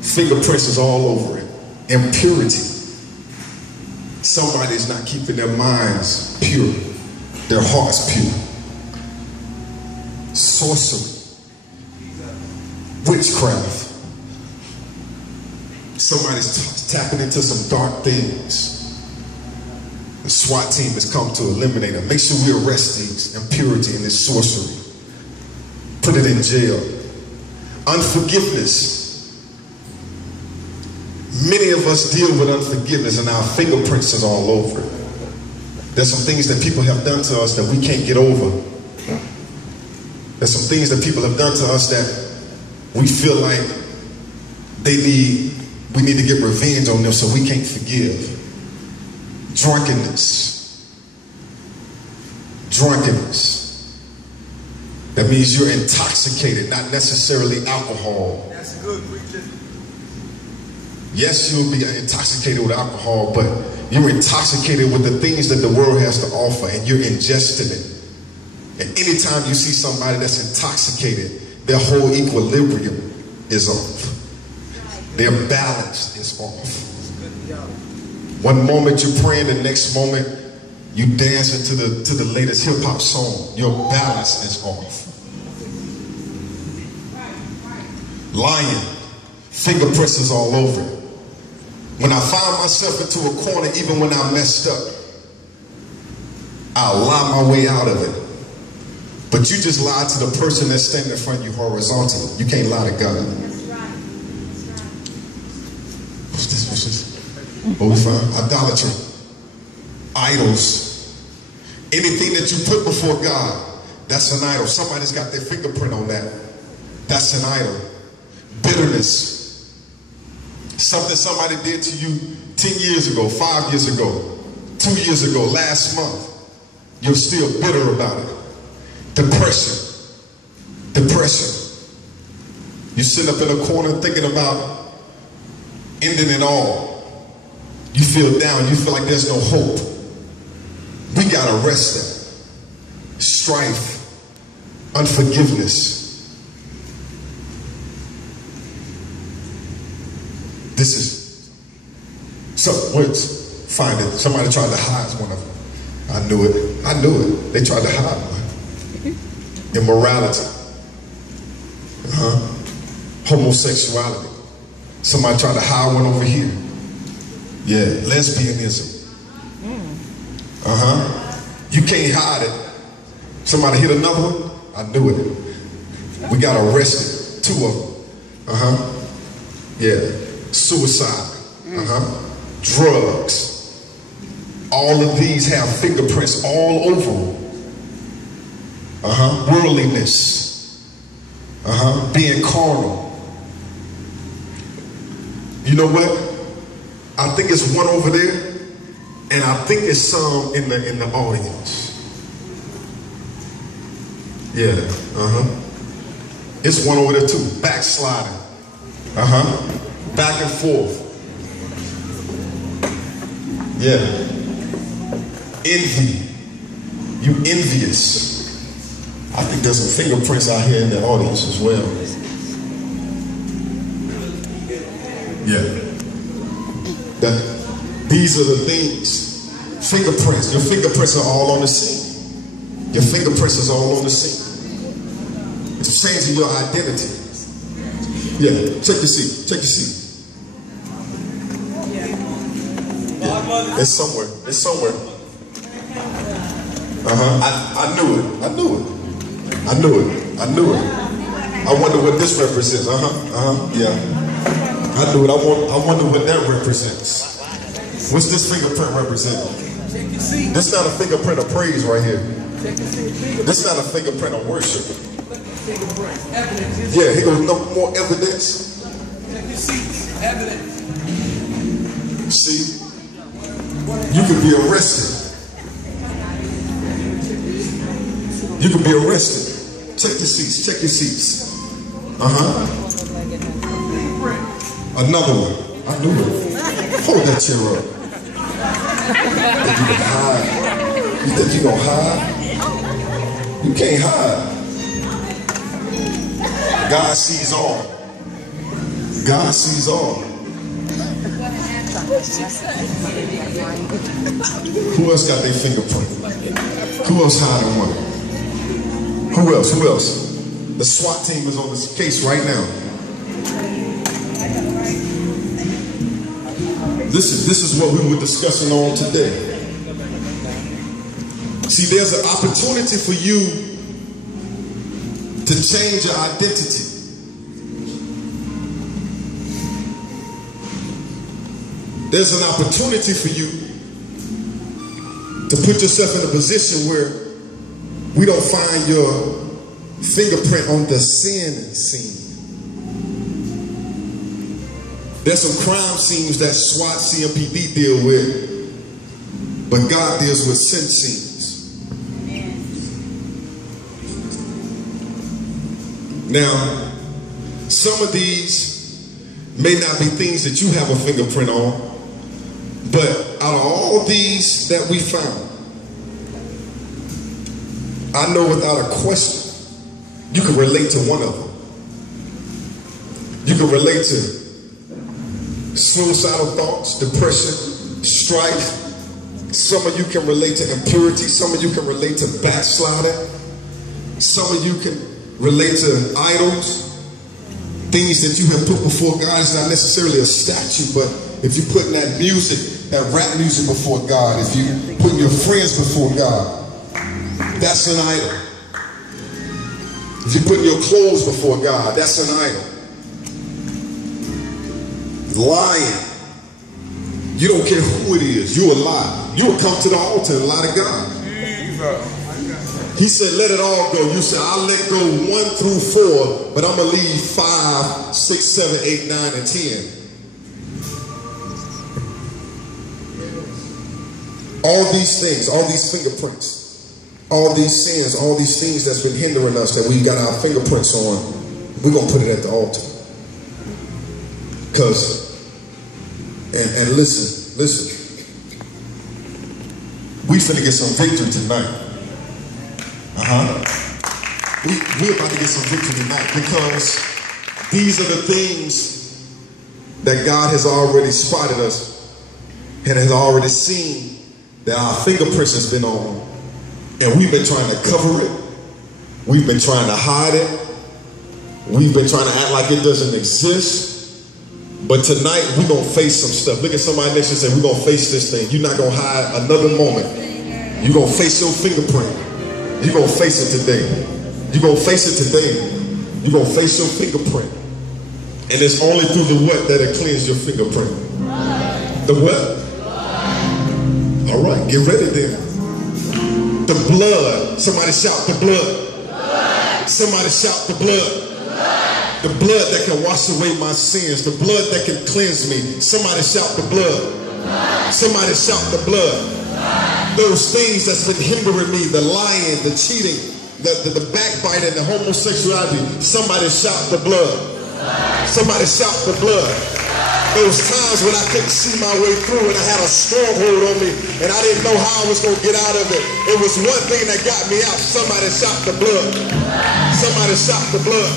Fingerprints is all over it. Impurity. Somebody's not keeping their minds pure, their hearts pure. Sorcery. Witchcraft. Somebody's tapping into some dark things. The SWAT team has come to eliminate them. Make sure we arrest these impurity and this sorcery. Put it in jail. Unforgiveness. Many of us deal with unforgiveness and our fingerprints is all over it. There's some things that people have done to us that we can't get over. There's some things that people have done to us that we feel like we need to get revenge on them, so we can't forgive. Drunkenness. Drunkenness. That means you're intoxicated, not necessarily alcohol. That's good, preacher. Yes, you'll be intoxicated with alcohol, but you're intoxicated with the things that the world has to offer, and you're ingesting it. And anytime you see somebody that's intoxicated, their whole equilibrium is off. Their balance is off. One moment you're praying, the next moment you dancing to the latest hip hop song. Your balance is off. Lying, fingerprints is all over it. When I find myself into a corner, even when I messed up, I'll lie my way out of it. But you just lied to the person that's standing in front of you horizontally. You can't lie to God. That's right. That's right. What's this? What's this? What we find? Idolatry. Idols. Anything that you put before God, that's an idol. Somebody's got their fingerprint on that. That's an idol. Bitterness. Something somebody did to you 10 years ago, 5 years ago, 2 years ago, last month. You're still bitter about it. Depression. Depression. You sit up in a corner thinking about ending it all. You feel down. You feel like there's no hope. We got to arrest that. Strife. Unforgiveness. This is some words. Find it. Somebody tried to hide one of them. I knew it. I knew it. They tried to hide one. Immorality. Homosexuality. Somebody tried to hide one over here. Yeah, lesbianism. You can't hide it. Somebody hit another one. I knew it. We got arrested. 2 of them. Yeah. Suicide. Drugs. All of these have fingerprints all over them. Worldliness. Being carnal. You know what? I think it's one over there, and I think it's some in the audience. Yeah. It's one over there too. Backsliding. Back and forth. Yeah. Envy. You envious. I think there's some fingerprints out here in the audience as well. Yeah. These are the things. Fingerprints. Your fingerprints are all on the scene. Your fingerprints is all on the scene. It's changing your identity. Yeah. Check your seat. Check your seat. Yeah. It's somewhere. It's somewhere. I knew it. I knew it. I knew it. I knew it. I wonder what this represents. Yeah. I knew it. I wonder what that represents. What's this fingerprint represent? This not a fingerprint of praise right here. This not a fingerprint of worship. Yeah, here goes no more evidence. See, you could be arrested. You could be arrested. Check your seats. Check your seats. Another one. I knew it. Hold that chair up. Think you can hide? You think you gonna hide? You can't hide. God sees all. God sees all. Who else got their fingerprint? Who else hiding one? Who else? Who else? The SWAT team is on this case right now. This is what we were discussing on today. See, there's an opportunity for you to change your identity. There's an opportunity for you to put yourself in a position where we don't find your fingerprint on the sin scene. There's some crime scenes that SWAT, CMPD deal with, but God deals with sin scenes. Now, some of these may not be things that you have a fingerprint on, but out of all these that we found, I know without a question, you can relate to one of them. You can relate to suicidal thoughts, depression, strife. Some of you can relate to impurity. Some of you can relate to backsliding. Some of you can relate to idols. Things that you have put before God. Is not necessarily a statue, but if you're putting that music, that rap music before God, if you're putting your friends before God, that's an idol. If you're putting your clothes before God, that's an idol. Lying. You don't care who it is. You a lie. You will come to the altar and lie to God. He said, let it all go. You said, I'll let go 1 through 4, but I'm going to leave 5, 6, 7, 8, 9, and 10. All these things, all these fingerprints, all these sins, all these things that's been hindering us that we've got our fingerprints on, we're going to put it at the altar. Because, and listen, we finna get some victory tonight. We're about to get some victory tonight because these are the things that God has already spotted us and has already seen that our fingerprints has been on. And we've been trying to cover it. We've been trying to hide it. We've been trying to act like it doesn't exist. But tonight, we're going to face some stuff. Look at somebody next to you and say, we're going to face this thing. You're not going to hide another moment. You're going to face your fingerprint. You're going to face it today. You're going to face it today. You're going to face your fingerprint. And it's only through the what that it cleans your fingerprint. The what? All right, get ready then. The blood. Somebody shout the blood. Somebody shout the blood. The blood that can wash away my sins. The blood that can cleanse me. Somebody shout the blood. Somebody shout the blood. Those things that's been hindering me, the lying, the cheating, the backbiting, the homosexuality. Somebody shout the blood. Somebody shout the blood. Those times when I couldn't see my way through and I had a stronghold on me and I didn't know how I was going to get out of it. It was one thing that got me out. Somebody shout the blood. Somebody shout the blood.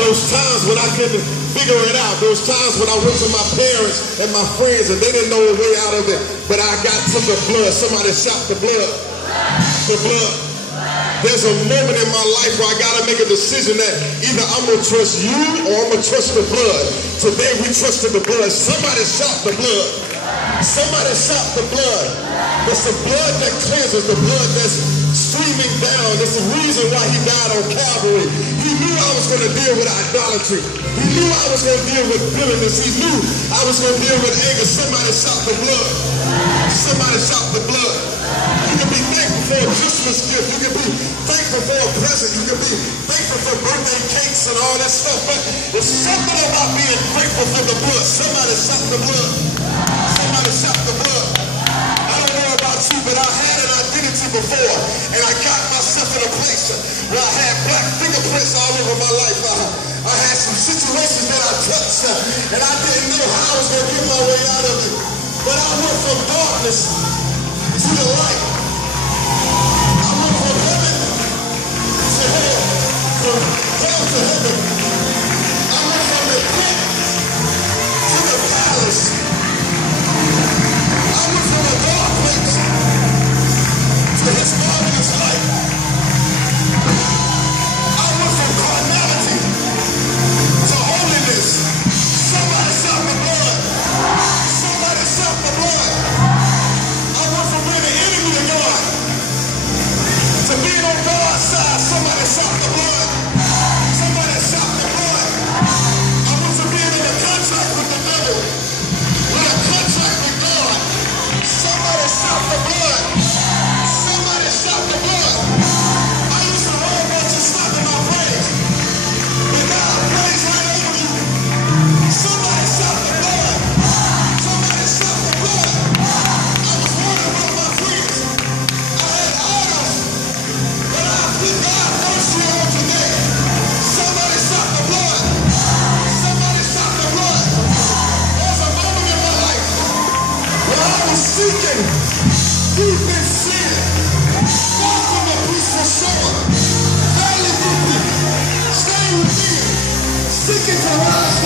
Those times when I couldn't figure it out. Those times when I went to my parents and my friends and they didn't know a way out of it. But I got to the blood. Somebody shout the blood. The blood. There's a moment in my life where I got to make a decision that either I'm going to trust you or I'm going to trust the blood. Today we trusted the blood. Somebody shout the blood. Somebody shout the blood. It's the blood that cleanses, the blood that's streaming down. It's the reason why he died on Calvary. He knew I was going to deal with idolatry. He knew I was going to deal with bitterness. He knew I was going to deal with anger. Somebody shout the blood. Somebody shout the blood. You can be thankful for a Christmas gift. You can be thankful for a present. You can be thankful for birthday cakes and all that stuff. But there's something about being grateful for the blood. Somebody shout the blood. Somebody shout the blood. I don't know about you, but I had an identity before. And I got myself in a place where I had black fingerprints all over my life. I had some situations that I touched and I didn't know how I was going to get my way out of it. But I went from darkness to the light. I went from heaven to hell, from hell to heaven. I went from the pit been seeking deep in sin, far from a peaceful shore, valley deep, stay within, seeking to rise